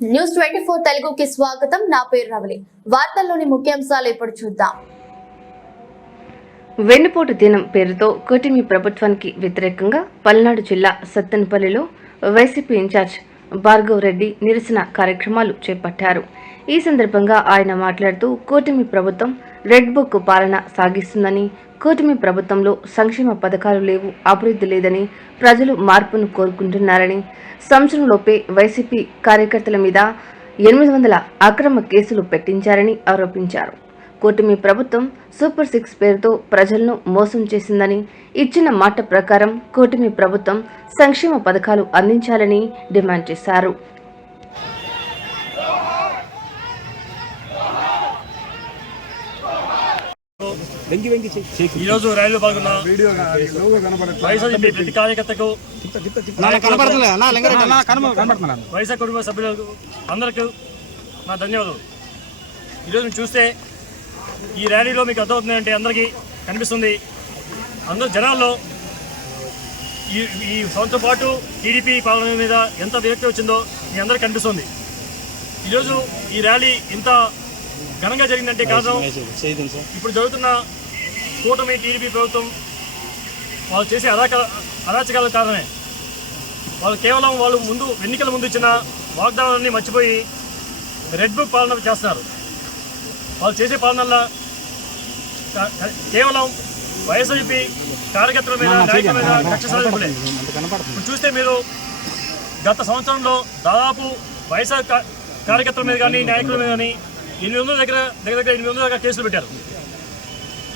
News twenty four తెలుగుకి స్వాగతం. నా పేరు రవలి. వార్తల్లోని ముఖ్యాంశాలు ఇప్పుడు చూద్దాం. వెన్నుపోటు దినం పేరుతో కూటమి ప్రభుత్వానికి వ్యతిరేకంగా పల్నాడు జిల్లా సత్తెనపల్లిలో వైసీపీ ఇన్ఛార్జ్ భార్గవ్ రెడ్డి నిరసన కార్యక్రమాలు చేపట్టారు. ఈ సందర్భంగా ఆయన మాట్లాడుతూ కూటమి ప్రభుత్వం రెడ్ బుక్ పాలన సాగిస్తుందని కూటమి ప్రభుత్వంలో సంక్షేమ పథకాలు లేవు అభివృద్ధి లేదని ప్రజలు మార్పును కోరుకుంటున్నారని సంవత్సరంలోపే వైసీపీ కార్యకర్తల మీద ఎనిమిది వందల అక్రమ కేసులు పెట్టించారని ఆరోపించారు. కూటమి ప్రభుత్వం సూపర్ సిక్స్ పేరుతో ప్రజలను మోసం చేసిందని ఇచ్చిన మాట ప్రకారం కూటమి ప్రభుత్వం సంక్షేమ పథకాలు అందించాలని డిమాండ్ చేశారు. వెంకి చెయ్యి ఈ రోజు రైలు పాల్గొన్న వీడియో లోగో కనపడట్లేదు వైఎస్ఆర్ ప్రతి కార్యకర్తకు వైఎస్ఆర్ కుటుంబ సభ్యులకు అందరికీ నా ధన్యవాదాలు. ఈరోజు మీరు చూస్తే ఈ ర్యాలీలో మీకు అర్థమవుతుంది అంటే అందరికీ కనిపిస్తుంది. అందరూ జనాల్లో ఈ ఈ సంవత్సరం పాటు టీడీపీ పాలన మీద ఎంత విరక్తి వచ్చిందో మీ అందరికీ కనిపిస్తుంది. ఈరోజు ఈ ర్యాలీ ఇంత ఘనంగా జరిగిందంటే కారణం ఇప్పుడు జరుగుతున్న కూటమి టీడీపీ ప్రభుత్వం వాళ్ళు చేసే అరాక అరాచకాల కారణమే. వాళ్ళు కేవలం వాళ్ళు ముందు ఎన్నికల ముందు ఇచ్చిన వాగ్దానాలన్నీ మర్చిపోయి రెడ్ బుక్ పాలన చేస్తున్నారు. వాళ్ళు చేసే పాలనల్లో కేవలం వైఎస్ఆర్పీ కార్యకర్తల మీద నాయకుల మీద కక్ష సాధింపులే ఇప్పుడు చూస్తే మీరు గత సంవత్సరంలో దాదాపు వైఎస్ఆర్ కార్యకర్తల మీద కానీ నాయకుల మీద కానీ ఎనిమిది వందల దగ్గర దగ్గర దగ్గర ఎనిమిది వందల దాకా కేసులు పెట్టారు.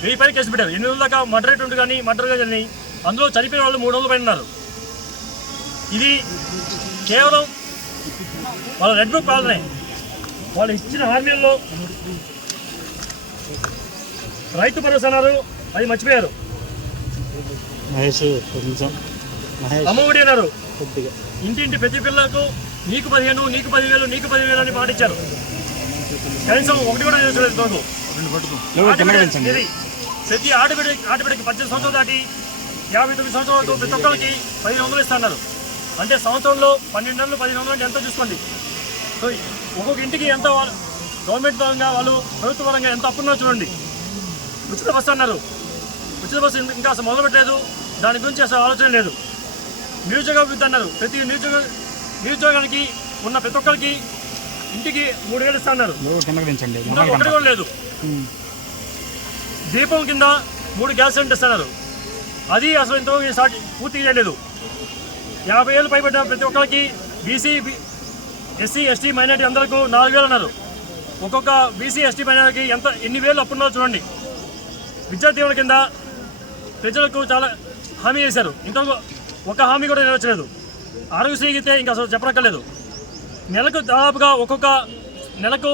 వెయ్యి పైన కేసులు పెట్టారు. ఎనిమిది వందల దాకా మర్డర్ రేట్ ఉంటుంది కానీ మర్డర్ కానీ అందులో చనిపోయిన వాళ్ళు మూడు వందల పైన ఉన్నారు. ఇది కేవలం వాళ్ళ రెడ్ బుక్ పాలనే. వాళ్ళు ఇచ్చిన హామీల్లో రైతు భరోసా అన్నారు. అది మర్చిపోయారు. మహేష్ కొంచెం మహేష్. అమ్మఒడి అన్నారు. కొద్దిగా. ఇంటింటి ప్రతి పిల్లకు నీకు పదిహేను నీకు పదివేలు నీకు పదివేలు అని పాటించారు కనీసం ఒకటి కూడా చేసలేదు తోడు ఆడబిడ్డ ఇది ప్రతి ఆడబిడ్డ ఆడబిడ్డకి పద్దెనిమిది సంవత్సరాలు దాటి యాభై తొమ్మిది సంవత్సరాల ప్రతి ఒక్కరికి పదిహేను వందలు ఇస్తున్నారు. అంటే సంవత్సరంలో పన్నెండు నెలలు పదిహేను వందలు అంటే ఎంత చూసుకోండి. సో ఒక్కొక్క ఇంటికి ఎంత గవర్నమెంట్ పరంగా వాళ్ళు ప్రభుత్వ పరంగా ఎంత అప్పున్నా చూడండి. ఉచిత బస్సు అన్నారు. ఉచిత బస్సు ఇంకా- అసలు మొదలు పెట్టలేదు దాని గురించి అసలు ఆలోచన లేదు. నిరుద్యోగ అభివృద్ధి అన్నారు. ప్రతి నిరుద్యోగ నిరుద్యోగానికి ఉన్న ప్రతి ఒక్కరికి ఇంటికి మూడు వేలు ఒకటి కూడా లేదు. దీపం కింద మూడు గ్యాస్ సిలిండర్స్ అన్నారు అది అసలు ఇంతవరకు స్టార్ట్ పూర్తి చేయలేదు యాభై ఏళ్ళు పైబడ్డ ప్రతి ఒక్కరికి బీసీ ఎస్సీ ఎస్టీ మైనార్టీ అందరికీ నాలుగు వేలు అన్నారు. ఒక్కొక్క బీసీ ఎస్టీ మైనార్టీకి ఎంత ఎన్ని వేలు అప్పుడు చూడండి. విద్యా దీవెన కింద ప్రజలకు చాలా హామీ చేశారు. ఇంతవరకు ఒక హామీ కూడా నెరవేర్చలేదు. ఆరోగ్యశ్రీ అయితే ఇంకా అసలు చెప్పనక్కర్లేదు. నెలకు దాదాపుగా ఒక్కొక్క నెలకు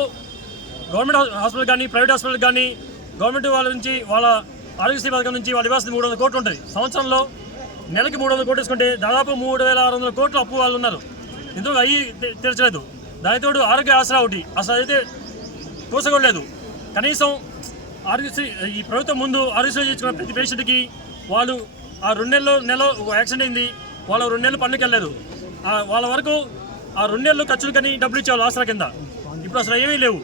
గవర్నమెంట్ హాస్పిటల్ కానీ ప్రైవేట్ హాస్పిటల్ కానీ గవర్నమెంట్ వాళ్ళ నుంచి వాళ్ళ ఆరోగ్యశ్రీ పథకం నుంచి వాళ్ళు ఇవ్వాల్సింది మూడు వందల కోట్లు ఉంటుంది. సంవత్సరంలో నెలకి మూడు వందల కోట్లు తీసుకుంటే దాదాపు మూడు వేల ఆరు వందల కోట్లు అప్పు వాళ్ళు ఉన్నారు. ఎందుకు అయ్యి తెరచలేదు తీర్చలేదు దానితోడు ఆరోగ్య ఆసరా ఒకటి. అసలు అయితే కూసగొడలేదు కనీసం ఆరోగ్యశ్రీ ఈ ప్రభుత్వం ముందు ఆరోగ్యశ్రీ చేసుకున్న ప్రతి పేషెంట్కి వాళ్ళు ఆ రెండు నెలలు నెల ఒక యాక్సిడెంట్ అయింది. వాళ్ళు రెండు నెలలు పన్నుకి వెళ్ళలేదు. వాళ్ళ వరకు ఆ రెండు నెలలు ఖర్చులు కానీ డబ్బులు ఇచ్చేవాళ్ళు ఆసరా కింద. ఇప్పుడు అసలు ఏమీ లేవు.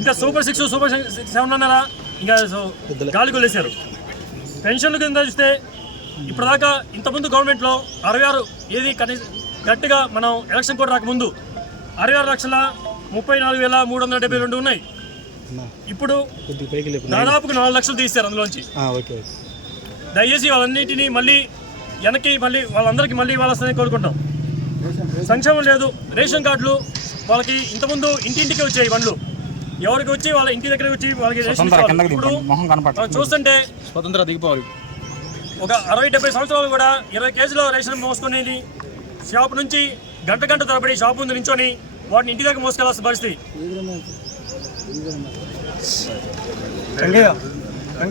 ఇంకా super six super six seven అన్నారా ఇంకా సో గాలి కొలేశారు పెన్షన్ల కింద చూస్తే ఇప్పటిదాకా ఇంతకుముందు గవర్నమెంట్లో అరవై ఆరు ఏది కనీస గట్టిగా మనం ఎలక్షన్ కూడా రాకముందు అరవై ఆరు లక్షల ముప్పై నాలుగు వేల మూడు వందల డెబ్బై రెండు ఉన్నాయి. ఇప్పుడు దాదాపుగా నాలుగు లక్షలు తీస్తారు అందులోంచి. దయచేసి వాళ్ళన్నిటినీ మళ్ళీ వెనక్కి మళ్ళీ వాళ్ళందరికీ మళ్ళీ ఇవ్వాల్సిందని కోరుకుంటాం. సంక్షేమం లేదు రేషన్ కార్డులు వాళ్ళకి ఇంతకుముందు ఇంటింటికి వచ్చాయి బండ్లు. ఎవరికి వచ్చి వాళ్ళ ఇంటి దగ్గరికి వచ్చి వాళ్ళకి ఇప్పుడు చూస్తుంటే స్వతంత్ర దిగిపోవాలి. ఒక అరవై డెబ్బై సంవత్సరాలు కూడా ఇరవై కేజీలో రేషన్ మోసుకునేది షాప్ నుంచి గంట గంట తరబడి షాప్ ముందు నించొని వాటిని ఇంటి దగ్గర మోసుకెళ్ళాల్సిన పరిస్థితి.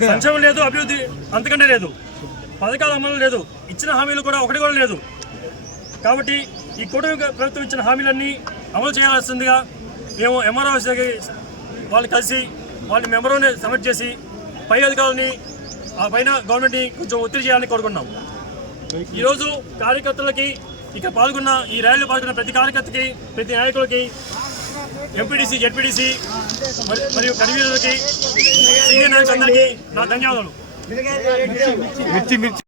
సంక్షేమం లేదు అభివృద్ధి అంతకంటే లేదు. పథకాల అమలు లేదు. ఇచ్చిన హామీలు కూడా ఒకటి కూడా లేదు. కాబట్టి ఈ కూటమి ప్రభుత్వం ఇచ్చిన హామీలన్నీ అమలు చేయాల్సిందిగా మేము ఎంఆర్ఓ వాళ్ళు కలిసి వాళ్ళ మెంబర్ని సబ్మిట్ చేసి పై అధికారులని ఆ పైన గవర్నమెంట్ని కొంచెం ఒత్తిడి చేయాలని కోరుకున్నాం ఈరోజు కార్యకర్తలకి ఇక్కడ పాల్గొన్న ఈ ర్యాలీలో పాల్గొన్న ప్రతి కార్యకర్తకి ప్రతి నాయకులకి ఎంపీడీసీ జెడ్పీడీసీ మరియు కన్వీనర్లకి సీనియర్ నాయకులందరికీ నా ధన్యవాదాలు. మిర్చి మిర్చి.